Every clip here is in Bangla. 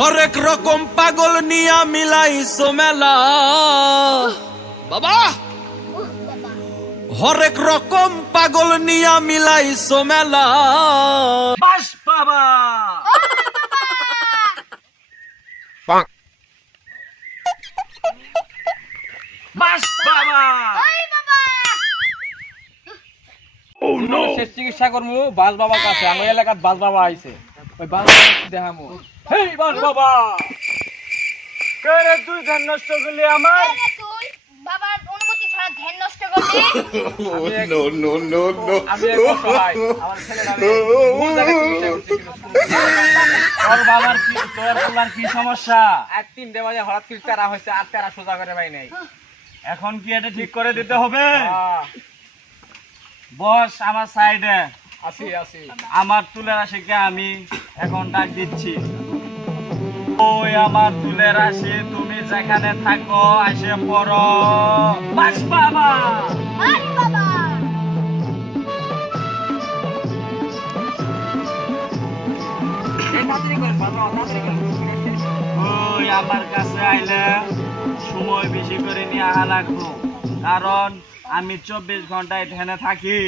হরেক রকম পাগল নিয়া মিলাইছো মেলা বাবা, হরেক রকম পাগল নিয়া মিলাইছো মেলা। বাস বাবা বাস বাবা চিকিৎসা করবো বাস বাবার কাছে। আমার এলাকার বাস বাবা আইছে, ওই বাস বাবা দেখামো। হেই বাস বাবা, কেরে তুই ধ্যান নষ্ট করলি আমার? তুই বাবার অনুমতি ছাড়া ধ্যান নষ্ট করলি? আমি এক অসহায়, আমার ছেলেটা ভুল জায়গায় চিকিৎসা করছে। তোর বাবার কি, তোর পোলার কি সমস্যা? এক 3টে বাজে হঠাৎ করে তারা হয়েছে, আর তারা সোজা করে পাই নাই। এখন কি এটা ঠিক করে দিতে হবে? বস আমার সাইডে আসি আসি, আমার তুলের আশিকে আমি এখন ডাক দিচ্ছি। ওই আমার তুলের আশি, তুমি যেখানে থাকো আসে পড়ো। বাস বাবা আরে বাবা ওই আমার কাছে আইলে সময় বেশি করে নিয়ে আহা লাগবো, কারণ আমি 24 ঘন্টায় ধ্যানে থাকি।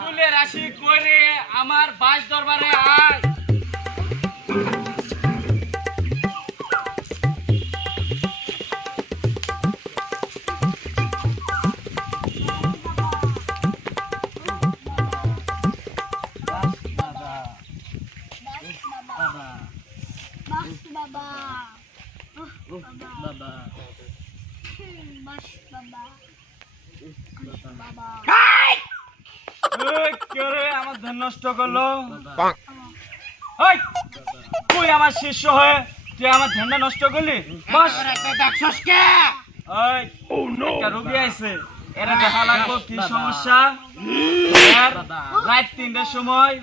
তুলের আশি করে আমার বাস দরবারে আয়। বাস বাবা বাবা বাস বাবা বাবা আমার ধ্যান নষ্ট করলো। ওই, তুই আমার শিষ্য হয়ে তুই আমার ধ্যানটা নষ্ট করলি? বস, ওই, একটা রোগী আইছে, এরা দেখা লাগবো কি সমস্যা। রাত 3টার সময়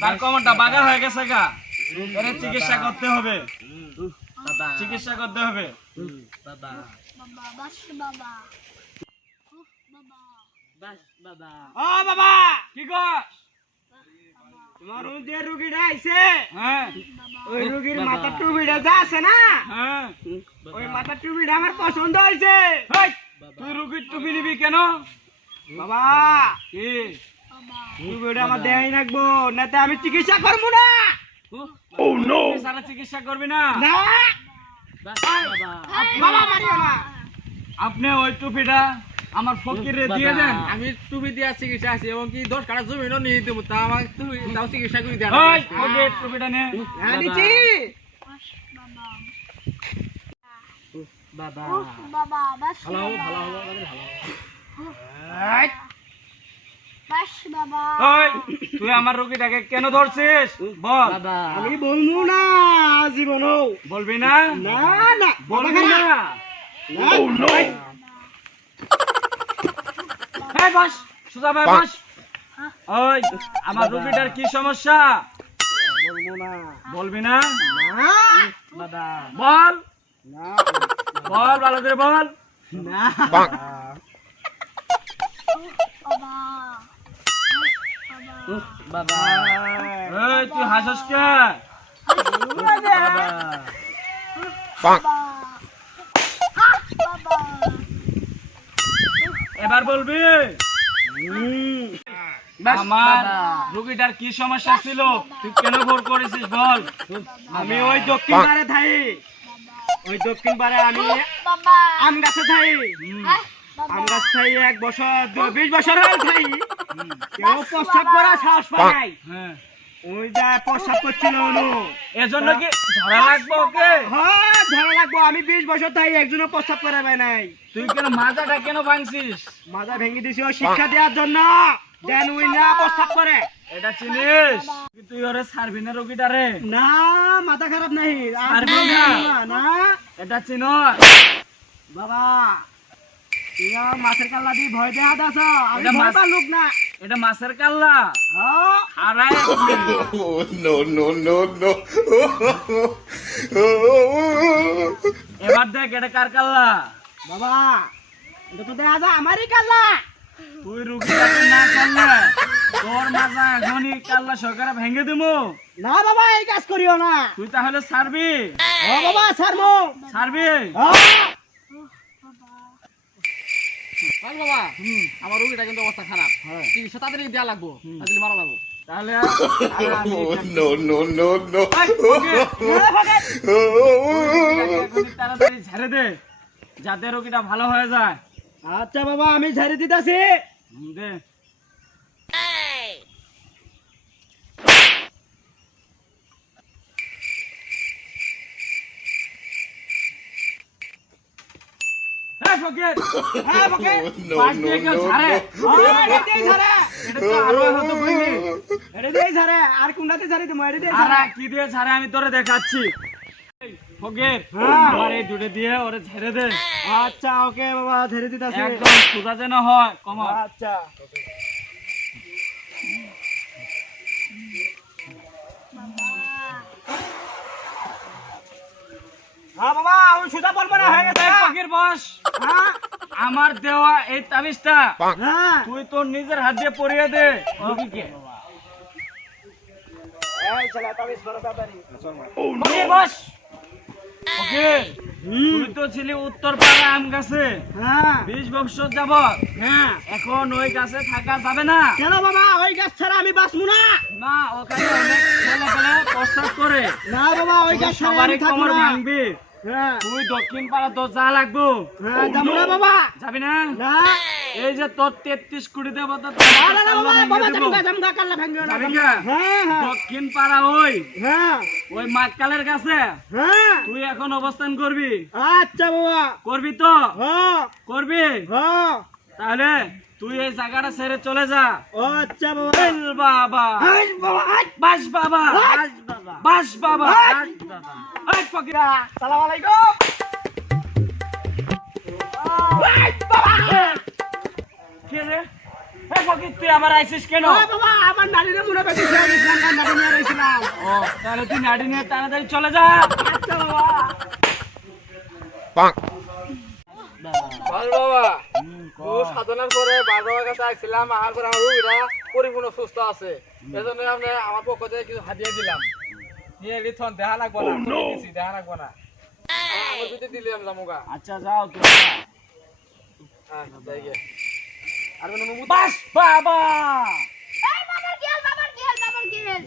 তার কোমরটা বাঁকা হয়ে গেছে গা, এর চিকিৎসা করতে হবে, চিকিৎসা করতে হবে। বাবা বাস বাবা বাবা ও বাবা, কি কর? তোমার যে রোগীটা আইছে, হ্যাঁ, ওই রোগীর মাথার টুপিটা যা আছে না, হ্যাঁ, ওই মাথার টুপিটা আমার পছন্দ হয়েছে। তুই রোগীর টুপি নিবি কেন? বাবা কি টুপিটা আমার দেয়াই রাখবো, নাতে আমি চিকিৎসা করবো না। ও নো, সারা চিকিৎসা করবি না? না বাবা, মারিও না। আপনি ওই টুপিটা আমার ফকিরে দিয়ে দেন। আমি তুমি দিয়া চিকিৎসা আছি এবং কি 10 কাটা জমিনও নিয়ে দেবো, তা আমাকে তুমি তাও চিকিৎসা করে দেন। ওই ওই টুপিটা নে। আনিছি বাস বাবা বাবা। বাবা বাস ভালো হবে, বাবা ভালো হবে, আমাদের ভালো হবে। বাস বাবা ওই তুই আমার রোগীটাকে কেন ধরছিস বল? বাবা আমি বলবো না, জীবনও বলবি না? না না বলবি না। এই বস, সুজা ভাই বস। ওই আমার রোগীটার কি সমস্যা? বলবো না। বলবি না? না বাবা বল, বল ভালো করে বল। না বাবা বাবা এই তুই হাসিস কে? বাবা এবার বলবি? আমার রোগীটার কি সমস্যা ছিল, তুই কেন ভোর করেছিস বল? আমি ওই দক্ষিণ পাড়ে থাই, ওই দক্ষিণ পাড়ে আমি বাবা আম গাছে থাই, আম গাছ থাই 1 বছর 20 বছর হয়ে থাই। কেউ প্রস্রাব করা সাহস পায় নাই, ওই যা প্রস্রাব করছিল অনু, এজন্য কি ধরা লাগবো ওকে? হ্যাঁ ধরা লাগবো। আমি 20 বছর থাই, একজনও প্রস্রাব করা পায় নাই। তুই কেন মাজাটা কেন ভাঙছিস? মাজা ভেঙে দিছি ও শিক্ষা দেওয়ার জন্য, দেন উই না প্রস্রাব করে। এটা চিনিস? তুই ওরে ছাড়বি না রোগীটারে? না মাথা খারাপ নাই, ছাড়বি না না, এটা চিনো বাবা? তুই আমার মাছের কাল্লা দিয়ে ভয় দেয়া দাস, আমি ভয় পালুক না। এটা মাছের কাল্লা? হ্যাঁ আরে এবার দেখ এটা কার কাল্লা? বাবা এটা তো দেখা যায় আমারই কাল্লা। তুই রুগীটাকে না করলে তোর মাজা এখনই কাল্লা সরকারে ভেঙে দিমু। না বাবা এই কাজ করিও না। তুই তাহলে ছাড়বি? ও বাবা ছাড়বো। ছাড়বি? বল বাবা আমার রোগীটা কিন্তু অবস্থা খারাপ, চিকিৎসা তাড়াতাড়ি দেওয়া লাগবো, তাহলে মারা যাবো। তাহলে তাড়াতাড়ি ঝেড়ে দে যাতে রোগীটা ভালো হয়ে যায়। আচ্ছা বাবা আমি ঝেড়ে দিতেছি। দে। হ্যাঁ ফকির, হ্যাঁ ফকির। পাশ দিয়ে কেউ ঝাড়ে? এটা দিয়ে ঝাড়ে। এটা তো আরো হতো বুঝলি। এটা দিয়ে ঝাড়ে। আর কোনটাতে ঝাড়ি দেবো? এটা দিয়ে আর ঝাড়ে। কি দিয়ে ঝাড়ে আমি তোরে দেখাচ্ছি। ফকির, হ্যাঁ। আমার এই দুটো দিয়ে ওরে ঝেড়ে দে। আচ্ছা ওকে বাবা ঝেড়ে দিতেছি। একদম সোজা যেন হয় কমর। আচ্ছা হ্যাঁ বাবা আমি সুদা বলবো না, হয়ে গেছে। এই ফকির বস। হ্যাঁ আমার দেওয়া এই তাবিজটা হ্যাঁ তুই তোর নিজের হাত দিয়ে পরিয়ে দে রোগীকে। এই ছেলে তাবিজ করো তাড়াতাড়ি। ফকির বস। ফকির, তুই তো ছিলি উত্তর পাড়া আম গাছে হ্যাঁ 20 বছর যাবত। হ্যাঁ এখন ওই গাছে থাকা যাবে না। কেন বাবা ওই গাছ ছাড়া আমি বাঁচবো না? না, ওখানে অনেক ছেলে পেলে প্রস্তাব করে। না বাবা ওই গাছ ছাড়া সবারই আমি থাকবো কোমর না। ভাঙবি। হ্যাঁ তুই দক্ষিণ পাড়া তো যা লাগবো। হ্যাঁ যাবো না বাবা। যাবি না? না এই যে তোর 33 কোটি দেবতা না না না বাবা বাবা জামগা কাল্লা ভাঙিও না। যাবি না? হ্যাঁ হ্যাঁ দক্ষিণ পাড়া ওই হ্যাঁ ওই মাকালের কাছে হ্যাঁ তুই এখন অবস্থান করবি। আচ্ছা বাবা। করবি তো? হ্যাঁ করবি? হ্যাঁ তাহলে তুই এই জায়গাটা ছেড়ে চলে যা। আচ্ছা বাবা। বেল বাবা, আজ বাবা আজ বাস বাবা, আজ বাবা। বাস বাবা, আজ বাবা। এই ফকিরা, সালাম আলাইকুম। আজ বাবা। কে রে? এই ফকির তুই আবার আইছিস কেন? ওই বাবা আমার নারীরে মনে বেঁচেছে, আমি ঠান্ডা নারী নিয়ে রয়েছিলাম। ও তাহলে তুই নাড়ি নিয়ে তাড়াতাড়ি চলে যা। আচ্ছা বাবা। বল বাবা খুব সাধনার পরে বাবার কাছে আসছিলাম, আসার পরে আমার রোগীটা পরিপূর্ণ সুস্থ আছে, এজন্য আমরা আমার পক্ষ থেকে কিছু হাতিয়ে দিলাম। নিয়ে রিথন দেখা লাগবো না, কিছু দেখা লাগবো না, আমার ভিতরে দিলাম জামুগা। আচ্ছা যাও তুমি। যাই গে। আর বাস বাবা। এই বাবার কি হল, বাবার কি হল, বাবার কি হল?